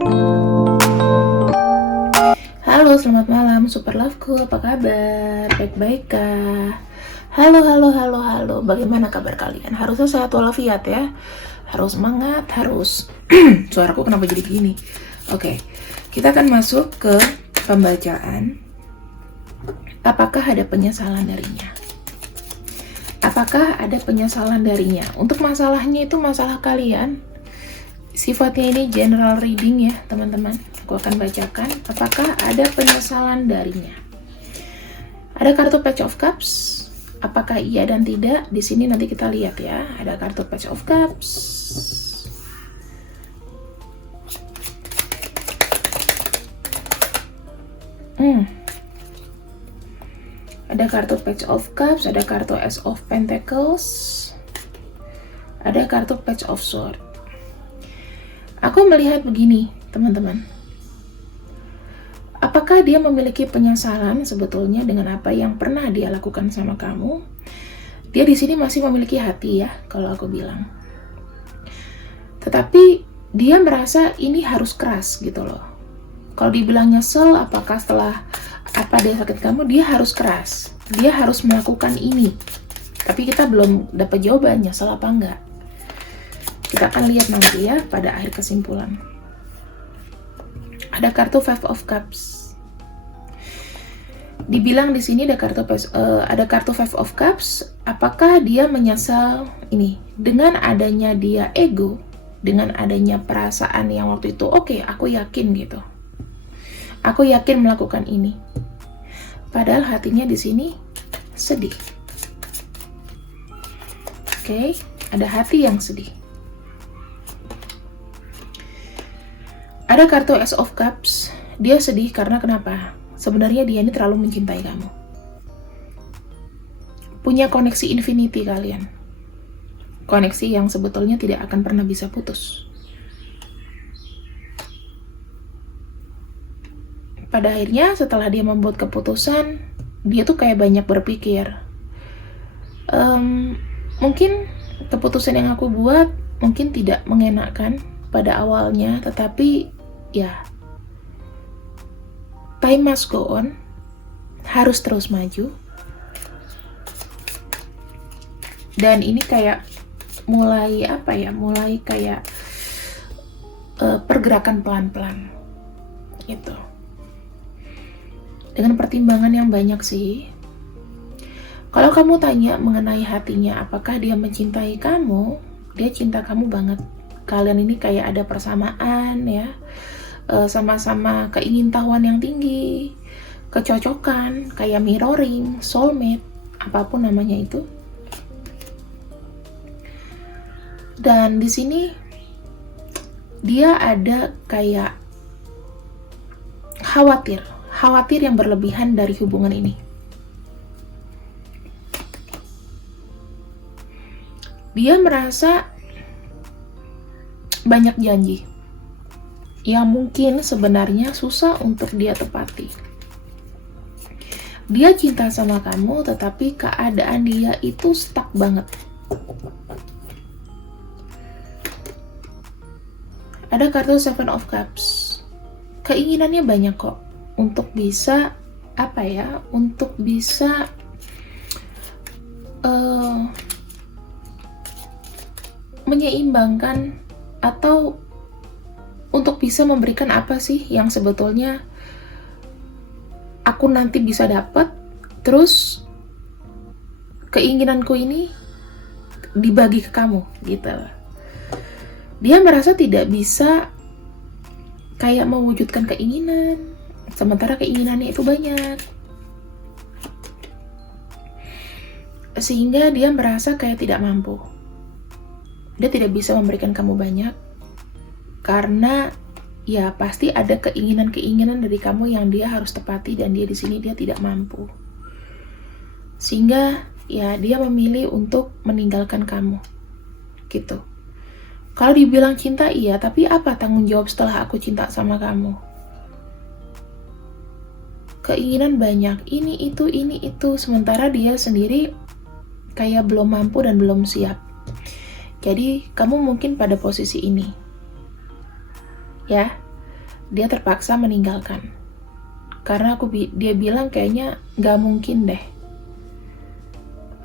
Halo, selamat malam Super Loveku, apa kabar? Baik-baik kah? Halo, bagaimana kabar kalian? Harusnya sehat walafiat ya. Harus semangat, harus suaraku kenapa jadi gini? Oke, kita akan masuk ke pembacaan. Apakah ada penyesalan darinya? Apakah ada penyesalan darinya? Untuk masalahnya itu masalah kalian. Sifatnya ini general reading ya teman-teman. Aku akan bacakan apakah ada penyesalan darinya. Ada kartu Page of Cups. Apakah iya dan tidak? Di sini nanti kita lihat ya. Ada kartu Page of Cups. Ada kartu Page of Cups, ada kartu Ace of Pentacles, ada kartu Page of Swords. Aku melihat begini, teman-teman. Apakah dia memiliki penyesalan sebetulnya dengan apa yang pernah dia lakukan sama kamu? Dia di sini masih memiliki hati ya, kalau aku bilang. Tetapi dia merasa ini harus keras gitu loh. Kalau dibilang nyesel, apakah setelah apa dia sakit kamu, dia harus keras. Dia harus melakukan ini. Tapi kita belum dapat jawaban nyesel apa enggak. Kita akan lihat nanti ya pada akhir kesimpulan. Ada kartu Five of Cups. Dibilang di sini ada kartu Five of Cups. Apakah dia menyesal ini dengan adanya dia ego, dengan adanya perasaan yang waktu itu oke, aku yakin gitu. Aku yakin melakukan ini. Padahal hatinya di sini sedih. Oke, ada hati yang sedih. Ada kartu Ace of Cups. Dia sedih karena kenapa? Sebenarnya dia ini terlalu mencintai kamu. Punya koneksi infinity kalian. Koneksi yang sebetulnya tidak akan pernah bisa putus. Pada akhirnya setelah dia membuat keputusan, dia tuh kayak banyak berpikir. Mungkin keputusan yang aku buat mungkin tidak mengenakan pada awalnya, tetapi ya, time must go on, harus terus maju. Dan ini kayak mulai apa ya, mulai kayak pergerakan pelan-pelan gitu. Dengan pertimbangan yang banyak sih. Kalau kamu tanya mengenai hatinya, apakah dia mencintai kamu? Dia cinta kamu banget. Kalian ini kayak ada persamaan ya, sama-sama keingintahuan yang tinggi, kecocokan, kayak mirroring, soulmate, apapun namanya itu. Dan di sini dia ada kayak khawatir yang berlebihan dari hubungan ini. Dia merasa banyak janji yang mungkin sebenarnya susah untuk dia tepati. Dia cinta sama kamu, tetapi keadaan dia itu stuck banget. Ada kartu Seven of Cups. Keinginannya banyak kok untuk bisa untuk bisa menyeimbangkan atau untuk bisa memberikan apa sih yang sebetulnya aku nanti bisa dapat, terus keinginanku ini dibagi ke kamu gitu. Dia merasa tidak bisa kayak mewujudkan keinginan, sementara keinginannya itu banyak. Sehingga dia merasa kayak tidak mampu. Dia tidak bisa memberikan kamu banyak karena ya pasti ada keinginan-keinginan dari kamu yang dia harus tepati dan dia di sini dia tidak mampu. Sehingga ya dia memilih untuk meninggalkan kamu. Gitu. Kalau dibilang cinta iya, tapi apa tanggung jawab setelah aku cinta sama kamu? Keinginan banyak, ini itu, sementara dia sendiri kayak belum mampu dan belum siap. Jadi kamu mungkin pada posisi ini, ya. dia terpaksa meninggalkan. Karena dia bilang kayaknya gak mungkin deh.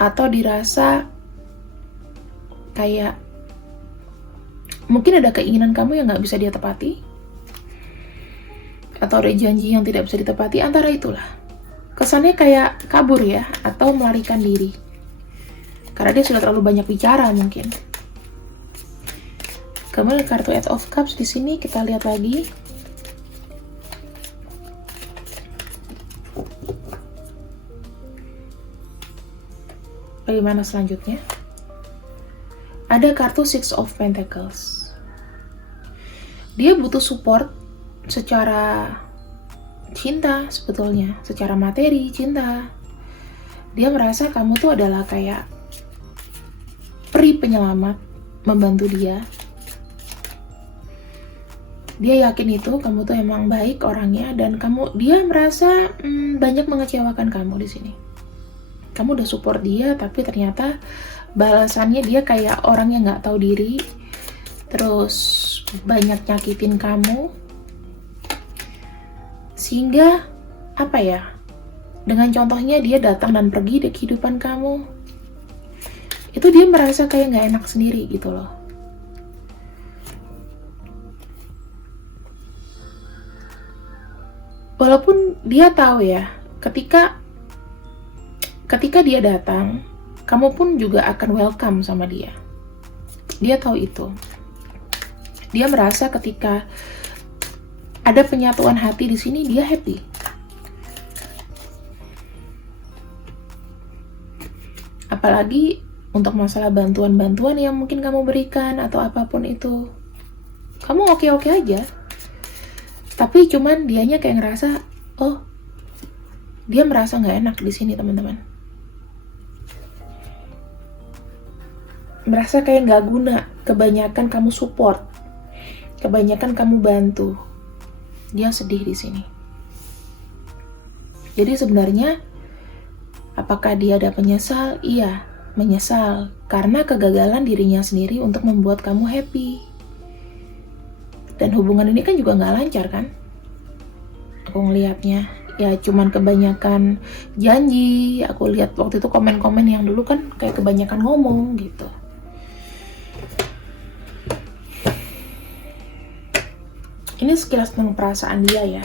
Atau dirasa kayak mungkin ada keinginan kamu yang gak bisa dia tepati, atau ada janji yang tidak bisa ditepati, antara itulah. Kesannya kayak kabur ya, atau melarikan diri. Karena dia sudah terlalu banyak bicara mungkin. Kemudian kartu Eight of Cups di sini kita lihat lagi. Bagaimana selanjutnya? Ada kartu Six of Pentacles. Dia butuh support secara cinta sebetulnya, secara materi, cinta. Dia merasa kamu tuh adalah kayak peri penyelamat, membantu dia. Dia yakin itu, kamu tuh emang baik orangnya, dan dia merasa banyak mengecewakan kamu di sini. Kamu udah support dia, tapi ternyata balasannya dia kayak orang yang nggak tahu diri, terus banyak nyakitin kamu, sehingga apa ya? Dengan contohnya dia datang dan pergi dari kehidupan kamu, itu dia merasa kayak nggak enak sendiri gitu loh. Walaupun dia tahu ya, ketika dia datang, kamu pun juga akan welcome sama dia. Dia tahu itu. Dia merasa ketika ada penyatuan hati di sini, dia happy. Apalagi untuk masalah bantuan-bantuan yang mungkin kamu berikan atau apapun itu, kamu oke-oke aja. Tapi cuman dianya kayak ngerasa, oh, dia merasa nggak enak di sini, teman-teman. Merasa kayak nggak guna. Kebanyakan kamu support, kebanyakan kamu bantu. Dia sedih di sini. Jadi sebenarnya, apakah dia ada menyesal? Iya, menyesal karena kegagalan dirinya sendiri untuk membuat kamu happy. Dan hubungan ini kan juga nggak lancar kan? Aku ngelihatnya ya cuman kebanyakan janji. Aku lihat waktu itu komen-komen yang dulu kan kayak kebanyakan ngomong gitu. Ini sekilas tentang perasaan dia ya.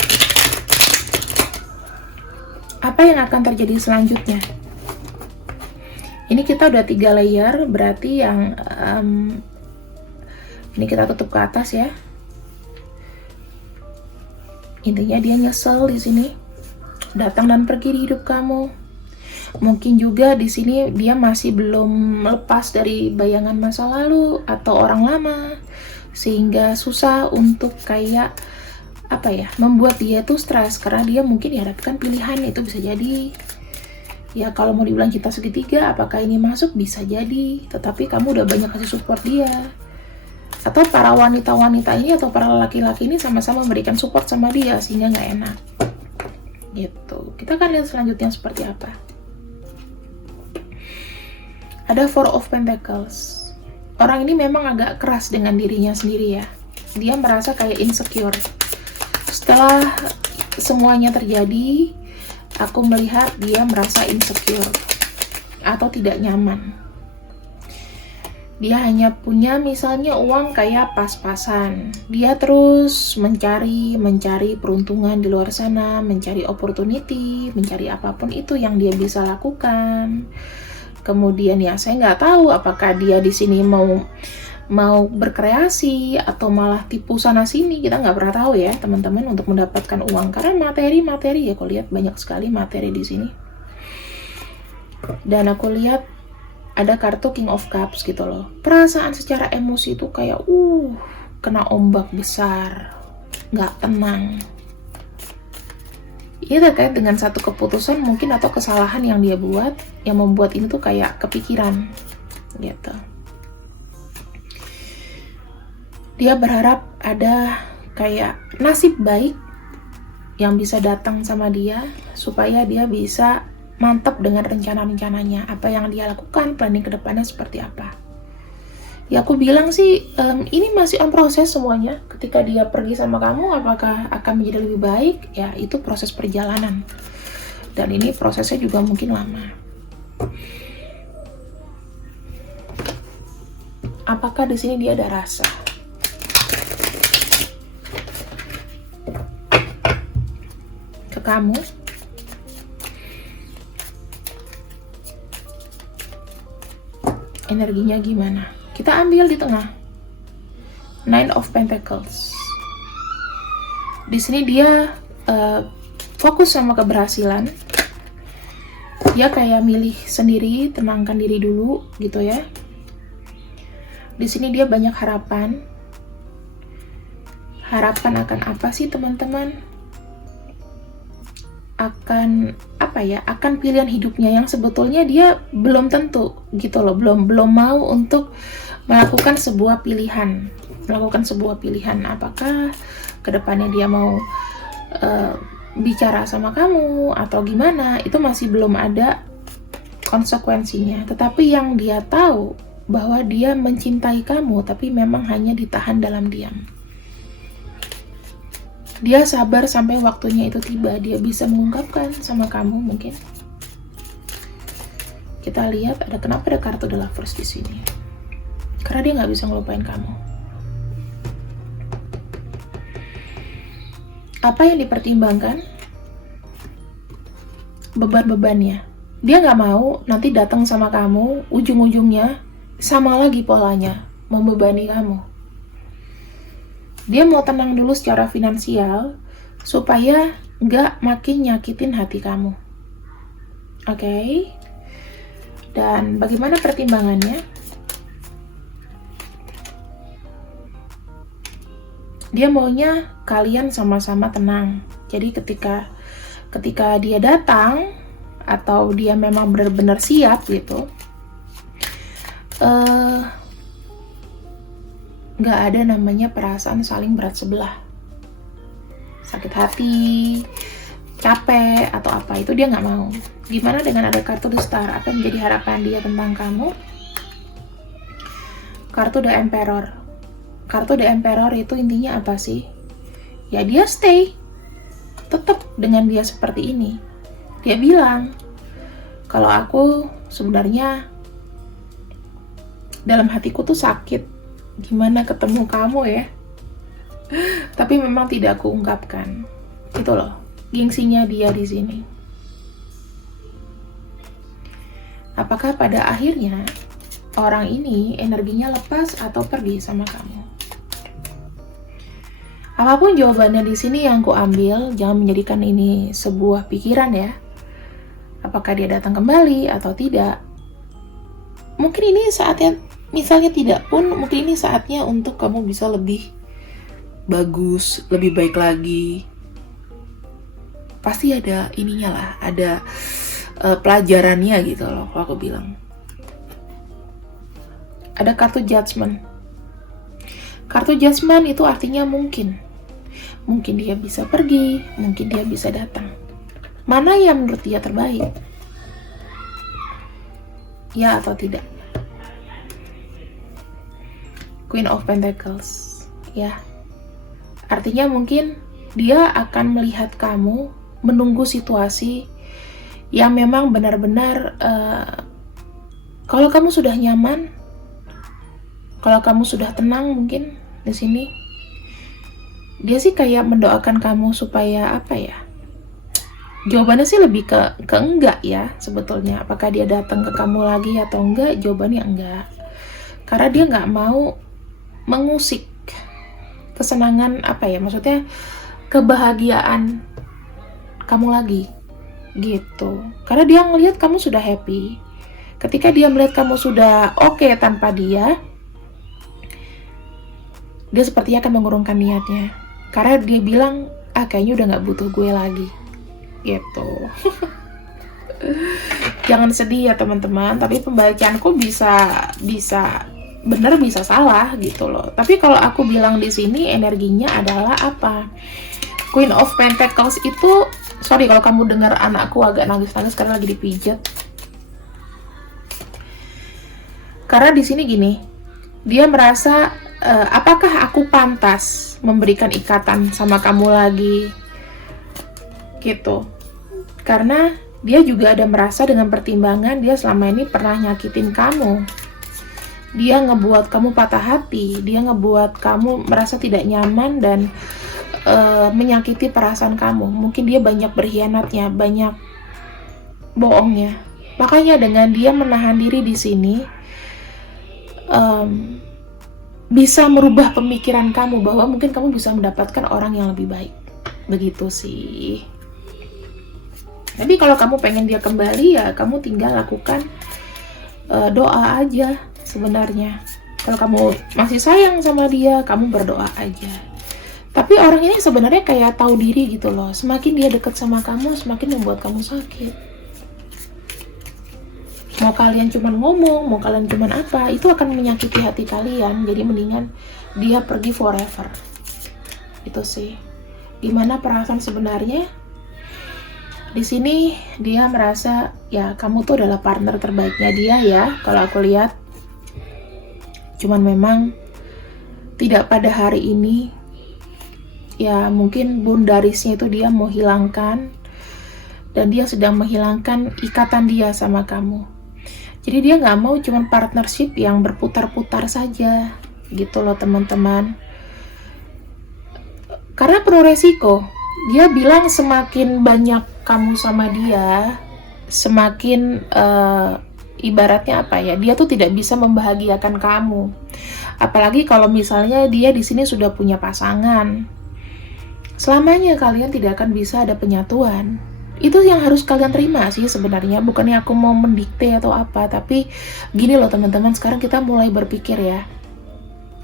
Apa yang akan terjadi selanjutnya? Ini kita udah 3 layer, berarti yang ini kita tutup ke atas ya. Intinya dia nyesel di sini, datang dan pergi di hidup kamu. Mungkin juga di sini dia masih belum lepas dari bayangan masa lalu atau orang lama, sehingga susah untuk kayak apa ya, membuat dia tuh stres karena dia mungkin dihadapkan pilihan. Itu bisa jadi ya, kalau mau dibilang cinta segitiga, apakah ini masuk? Bisa jadi, tetapi kamu udah banyak kasih support dia. Atau para wanita-wanita ini atau para laki-laki ini sama-sama memberikan support sama dia sehingga nggak enak gitu. Kita akan lihat selanjutnya seperti apa. Ada Four of Pentacles. Orang ini memang agak keras dengan dirinya sendiri ya. Dia merasa kayak insecure. Setelah semuanya terjadi, aku melihat dia merasa insecure atau tidak nyaman. Dia hanya punya misalnya uang kayak pas-pasan. Dia terus mencari peruntungan di luar sana, mencari opportunity, mencari apapun itu yang dia bisa lakukan. Kemudian ya saya nggak tahu apakah dia di sini mau berkreasi atau malah tipu sana sini. Kita nggak pernah tahu ya teman-teman untuk mendapatkan uang, karena materi ya, aku lihat banyak sekali materi di sini. Dan aku lihat ada kartu King of Cups gitu loh. Perasaan secara emosi itu kayak kena ombak besar, nggak tenang. Ini terkait dengan satu keputusan mungkin atau kesalahan yang dia buat, yang membuat ini tuh kayak kepikiran gitu. Dia berharap ada kayak nasib baik yang bisa datang sama dia supaya dia bisa mantap dengan rencana-rencananya, apa yang dia lakukan, planning ke depannya seperti apa. Ya aku bilang sih ini masih on proses semuanya. Ketika dia pergi sama kamu, apakah akan menjadi lebih baik? Ya itu proses perjalanan. Dan ini prosesnya juga mungkin lama. Apakah di sini dia ada rasa? Ke kamu? Energinya gimana? Kita ambil di tengah. Nine of Pentacles. Di sini dia fokus sama keberhasilan. Dia kayak milih sendiri, tenangkan diri dulu gitu ya. Di sini dia banyak harapan. Harapan akan apa sih teman-teman? Akan apa ya? Akan pilihan hidupnya yang sebetulnya dia belum tentu gitu loh, belum mau untuk melakukan sebuah pilihan. Apakah kedepannya dia mau bicara sama kamu atau gimana, itu masih belum ada konsekuensinya. Tetapi yang dia tahu bahwa dia mencintai kamu, tapi memang hanya ditahan dalam diam. Dia sabar sampai waktunya itu tiba, dia bisa mengungkapkan sama kamu mungkin. Kita lihat kenapa ada kartu The Lovers di sini. Karena dia nggak bisa ngelupain kamu. Apa yang dipertimbangkan? Beban-bebannya. Dia nggak mau nanti datang sama kamu, ujung-ujungnya sama lagi polanya, membebani kamu. Dia mau tenang dulu secara finansial, supaya nggak makin nyakitin hati kamu. Oke? Dan bagaimana pertimbangannya? Dia maunya kalian sama-sama tenang. Jadi ketika dia datang atau dia memang benar-benar siap gitu, nggak ada namanya perasaan saling berat sebelah, sakit hati, capek atau apa, itu dia nggak mau. Gimana dengan ada kartu The Star? Apa yang menjadi harapan dia tentang kamu? Kartu The Emperor. Kartu The Emperor itu intinya apa sih? Ya dia stay, tetap dengan dia seperti ini. Dia bilang, kalau aku sebenarnya dalam hatiku tuh sakit, gimana ketemu kamu ya? Tapi memang tidak aku ungkapkan. Itu loh, gengsinya dia di sini. Apakah pada akhirnya orang ini energinya lepas atau pergi sama kamu? Apapun jawabannya di sini yang ku ambil, jangan menjadikan ini sebuah pikiran ya. Apakah dia datang kembali atau tidak? Mungkin ini saatnya, misalnya tidak pun, mungkin ini saatnya untuk kamu bisa lebih bagus, lebih baik lagi. Pasti ada ininya lah, ada pelajarannya gitu loh, kalau aku bilang. Ada kartu Judgment. Kartu Judgment itu artinya mungkin dia bisa pergi, mungkin dia bisa datang. Mana yang menurut dia terbaik? Ya atau tidak? Queen of Pentacles. Ya. Artinya mungkin dia akan melihat kamu, menunggu situasi yang memang benar-benar kalau kamu sudah nyaman, kalau kamu sudah tenang mungkin di sini, dia sih kayak mendoakan kamu supaya apa ya? Jawabannya sih lebih ke enggak ya sebetulnya. Apakah dia datang ke kamu lagi atau enggak? Jawabannya enggak. Karena dia nggak mau mengusik kesenangan apa ya? Maksudnya kebahagiaan kamu lagi gitu. Karena dia ngelihat kamu sudah happy. Ketika dia melihat kamu sudah oke tanpa dia sepertinya akan mengurungkan niatnya. Karena dia bilang, kayaknya udah gak butuh gue lagi. Gitu. Jangan sedih ya teman-teman, tapi pembacaanku bisa bener bisa salah gitu loh. Tapi kalau aku bilang di sini energinya adalah apa? Queen of Pentacles itu, sorry kalau kamu dengar anakku agak nangis-nangis karena lagi dipijat. Karena di sini gini, Dia merasa, apakah aku pantas memberikan ikatan sama kamu lagi, gitu. Karena dia juga ada merasa dengan pertimbangan dia selama ini pernah nyakitin kamu. Dia ngebuat kamu patah hati, dia ngebuat kamu merasa tidak nyaman dan menyakiti perasaan kamu. Mungkin dia banyak berkhianatnya, banyak bohongnya. Makanya dengan dia menahan diri di sini, bisa merubah pemikiran kamu bahwa mungkin kamu bisa mendapatkan orang yang lebih baik. Begitu sih. Tapi kalau kamu pengen dia kembali, ya kamu tinggal lakukan doa aja sebenarnya. Kalau kamu masih sayang sama dia, kamu berdoa aja. Tapi orang ini sebenarnya kayak tahu diri gitu loh. Semakin dia dekat sama kamu, semakin membuat kamu sakit. Mau kalian cuman ngomong, mau kalian cuman apa, itu akan menyakiti hati kalian. Jadi mendingan dia pergi forever. Itu sih. Gimana perasaan sebenarnya? Di sini dia merasa ya kamu tuh adalah partner terbaiknya dia ya, kalau aku lihat. Cuman memang tidak pada hari ini. Ya mungkin bundarisnya itu dia mau hilangkan, dan dia sedang menghilangkan ikatan dia sama kamu. Jadi dia nggak mau cuman partnership yang berputar-putar saja, gitu loh teman-teman. Karena penuh resiko. Dia bilang semakin banyak kamu sama dia, semakin ibaratnya apa ya? Dia tuh tidak bisa membahagiakan kamu. Apalagi kalau misalnya dia di sini sudah punya pasangan. Selamanya kalian tidak akan bisa ada penyatuan. Itu yang harus kalian terima sih sebenarnya. Bukannya aku mau mendikte atau apa, tapi gini loh teman-teman, sekarang kita mulai berpikir ya.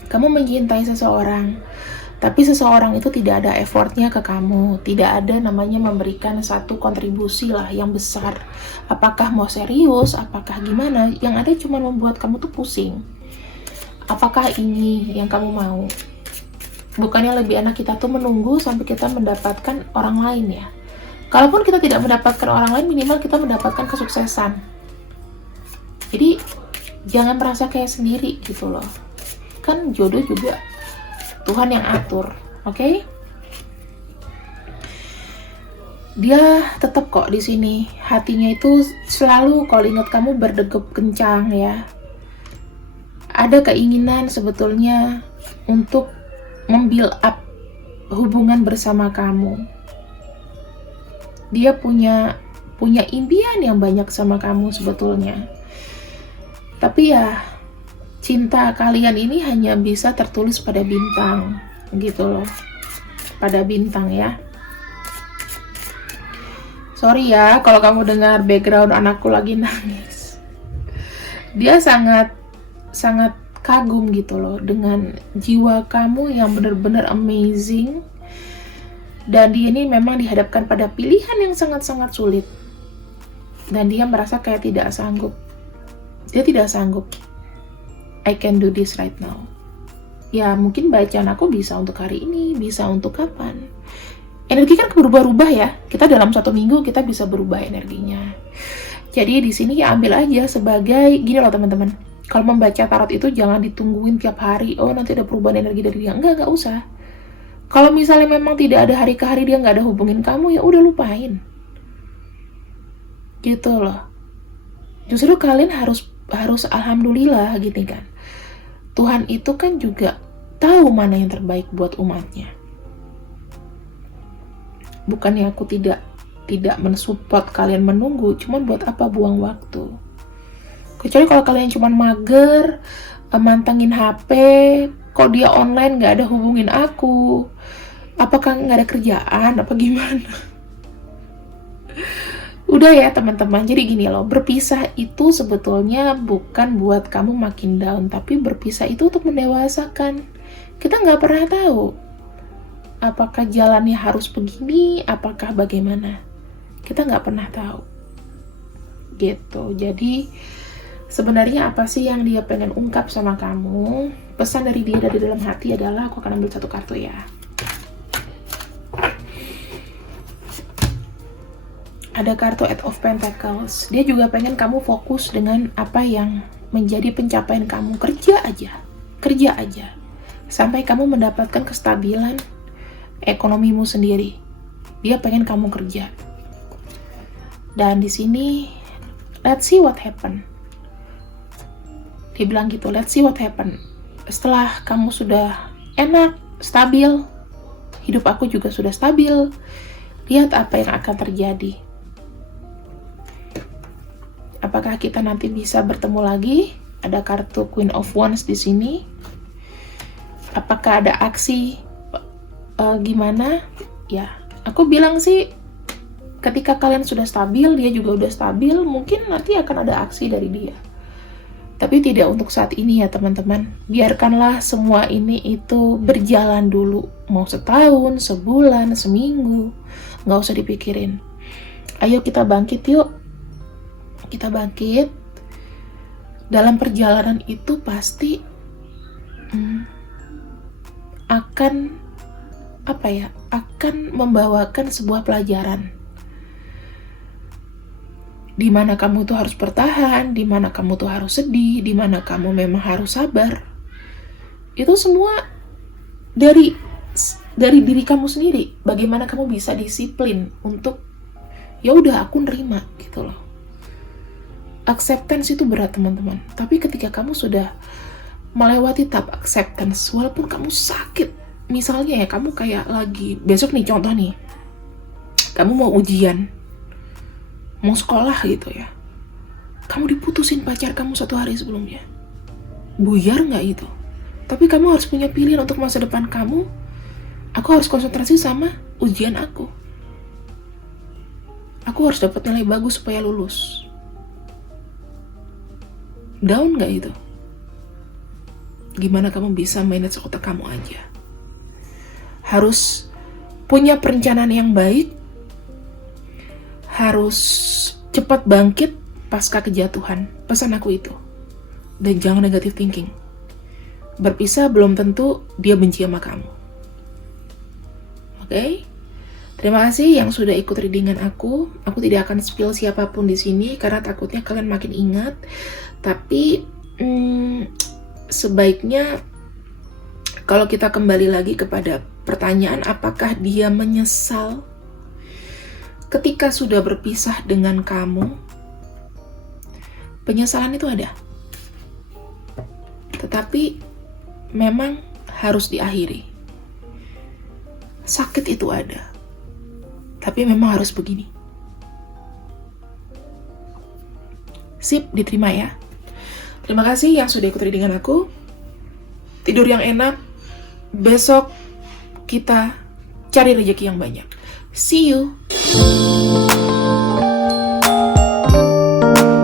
Kamu mencintai seseorang, tapi seseorang itu tidak ada effortnya ke kamu, tidak ada namanya memberikan satu kontribusi lah yang besar. Apakah mau serius, apakah gimana, yang ada cuma membuat kamu tuh pusing. Apakah ini yang kamu mau? Bukannya lebih enak kita tuh menunggu sampai kita mendapatkan orang lain ya. Kalaupun kita tidak mendapatkan orang lain, minimal kita mendapatkan kesuksesan. Jadi jangan merasa kayak sendiri gitu loh. Kan jodoh juga Tuhan yang atur, oke? Dia tetap kok di sini. Hatinya itu selalu kalau ingat kamu berdegup kencang ya. Ada keinginan sebetulnya untuk membuild up hubungan bersama kamu. Dia punya impian yang banyak sama kamu sebetulnya. Tapi ya cinta kalian ini hanya bisa tertulis pada bintang, gitu loh. Pada bintang ya. Sorry ya kalau kamu dengar background anakku lagi nangis. Dia sangat kagum gitu loh dengan jiwa kamu yang benar-benar amazing. Dan dia ini memang dihadapkan pada pilihan yang sangat-sangat sulit. Dan dia merasa kayak tidak sanggup. Dia tidak sanggup. I can do this right now. Ya mungkin bacaan aku bisa untuk hari ini, bisa untuk kapan. Energi kan berubah-ubah ya. Kita dalam 1 minggu kita bisa berubah energinya. Jadi di sini ya ambil aja sebagai gini loh teman-teman. Kalau membaca tarot itu jangan ditungguin tiap hari. Oh nanti ada perubahan energi dari dia. Enggak usah. Kalau misalnya memang tidak ada hari ke hari dia nggak ada hubungin kamu, ya udah lupain. Gitu loh. Justru kalian harus alhamdulillah gitu kan. Tuhan itu kan juga tahu mana yang terbaik buat umatnya. Bukannya aku tidak mensupport kalian menunggu, cuman buat apa buang waktu. Kecuali kalau kalian cuman mager, mantengin HP, kok dia online nggak ada hubungin aku, apakah nggak ada kerjaan, apa gimana? Udah ya teman-teman, jadi gini loh, berpisah itu sebetulnya bukan buat kamu makin down, tapi berpisah itu untuk mendewasakan. Kita nggak pernah tahu apakah jalannya harus begini, apakah bagaimana. Kita nggak pernah tahu. Gitu, jadi sebenarnya apa sih yang dia pengen ungkap sama kamu? Pesan dari dia dari dalam hati adalah, aku akan ambil 1 kartu ya. Ada kartu Eight of Pentacles. Dia juga pengen kamu fokus dengan apa yang menjadi pencapaian kamu. Kerja aja. kerja aja sampai kamu mendapatkan kestabilan ekonomimu sendiri. Dia pengen kamu kerja. Dan di sini, let's see what happen. Dia bilang gitu, let's see what happen. Setelah kamu sudah enak, stabil, hidup aku juga sudah stabil, lihat apa yang akan terjadi. Apakah kita nanti bisa bertemu lagi? Ada kartu Queen of Wands di sini. Apakah ada aksi gimana? Ya, aku bilang sih ketika kalian sudah stabil, dia juga udah stabil, mungkin nanti akan ada aksi dari dia. Tapi tidak untuk saat ini ya teman-teman. Biarkanlah semua ini itu berjalan dulu. Mau setahun, sebulan, seminggu, nggak usah dipikirin. Ayo kita bangkit yuk. Kita bangkit. Dalam perjalanan itu pasti akan membawakan sebuah pelajaran. Di mana kamu tuh harus bertahan, di mana kamu tuh harus sedih, di mana kamu memang harus sabar. Itu semua dari diri kamu sendiri. Bagaimana kamu bisa disiplin untuk ya udah aku nerima gitu loh. Acceptance itu berat teman-teman. Tapi ketika kamu sudah melewati tahap acceptance, walaupun kamu sakit, misalnya ya kamu kayak lagi besok nih, contoh nih, kamu mau ujian, mau sekolah gitu ya, kamu diputusin pacar kamu 1 hari sebelumnya, buyar nggak itu? Tapi kamu harus punya pilihan untuk masa depan kamu. Aku harus konsentrasi sama ujian aku harus dapat nilai bagus supaya lulus. Down nggak itu? Gimana kamu bisa manage otak kamu aja? Harus punya perencanaan yang baik, harus cepat bangkit pasca kejatuhan. Pesan aku itu. Dan jangan negative thinking. Berpisah belum tentu dia benci sama kamu. Oke? Terima kasih yang sudah ikut readingan aku. Aku tidak akan spill siapapun di sini karena takutnya kalian makin ingat. Tapi sebaiknya kalau kita kembali lagi kepada pertanyaan, apakah dia menyesal ketika sudah berpisah dengan kamu? Penyesalan itu ada. Tetapi memang harus diakhiri. Sakit itu ada. Tapi memang harus begini. Sip, diterima ya. Terima kasih yang sudah ikut readingan aku. Tidur yang enak. Besok kita cari rezeki yang banyak. See you.